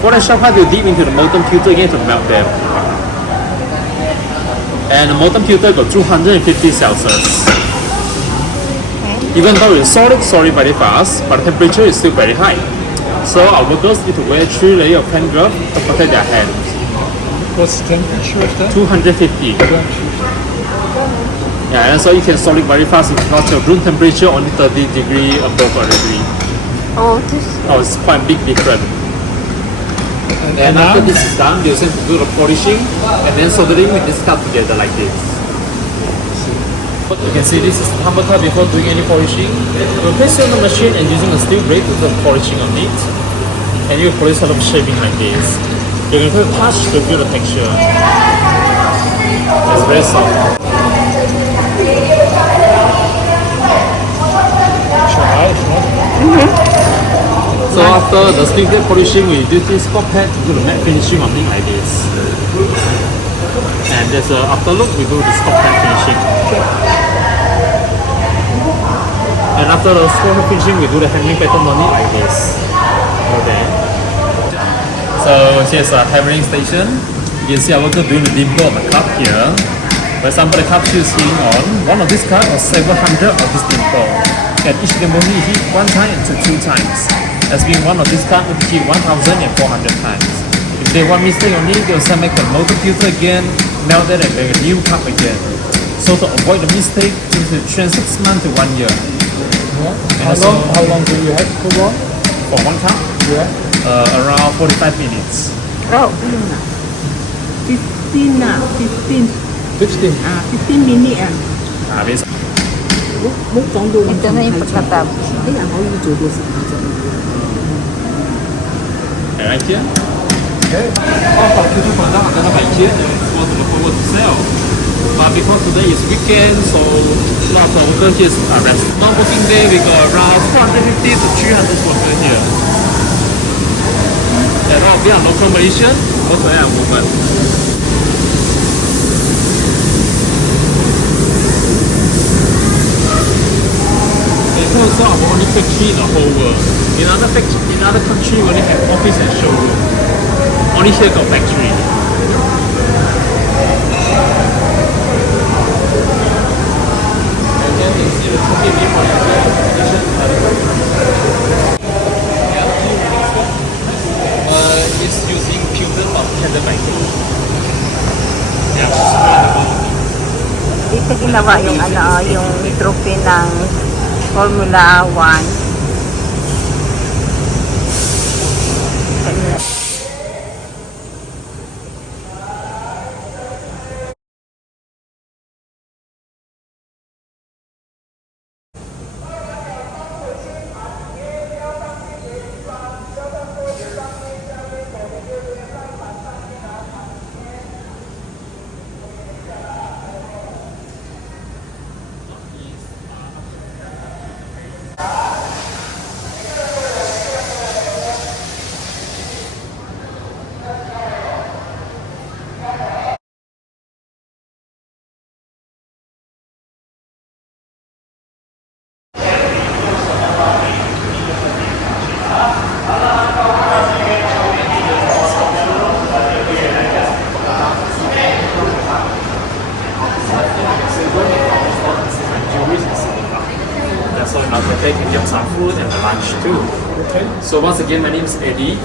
For the sharp part, you dip into the molten pewter again to melt them. And the molten pewter got 250 Celsius. Even though it's solid very fast, but the temperature is still very high. So our workers need to wear 3 layers of hand gloves to protect their hands. What's the temperature of that? 250. Yeah, and so you can solid very fast because the room temperature only 30 degrees above already. Oh, it's quite big difference. And after this is done, you send to do the polishing and then soldering with this cup together like this. You can see this is the humble cup before doing any polishing. You place it on the machine and using a steel blade to do the polishing on it. And you polish sort of shaping like this. You can touch to feel the texture. It's very soft. So after the steel blade polishing, we use this scotch pad to do the matte finishing on it like this. And there's a after look, we do the scotch pad finishing. And after the scotch pad finishing, we do the hammering pattern on it like this. Okay. So here's a hammering station. You can see our worker doing the dimple of the cup here. For example, the cup she's hitting on. One of these cups has 700 of this dimple. And each dimple need hit 1 time to 2 times. As being one of these cups will hit 1,400 times. If they want mistake on it, they'll make the molten pewter again, melt it and make a new cup again. So to avoid the mistake, it will train 6 months to 1 year. Yeah. How long do you have to run? For 1 cup? Yeah. Around 45 minutes. oh, 15 minutes ito na yung pagkatapos. Right here. Okay. All for future product are gonna buy here and for the forward to sell. But because today is weekend, so a lot of workers here are rest. Non-working day, we got around 450 to 300 workers here. And all of them are local Malaysian, most of them are women. It's also our only factory in the whole world. In other countries, we only have office and showroom. Only here got factory. And then you see the cookie before you go it's using pewter or candle making. Yeah, it's wonderful. Dito ginawa yung yung trophy ng Formula 1. So now we can get some food and lunch too. Okay. So once again, my name is Eddie.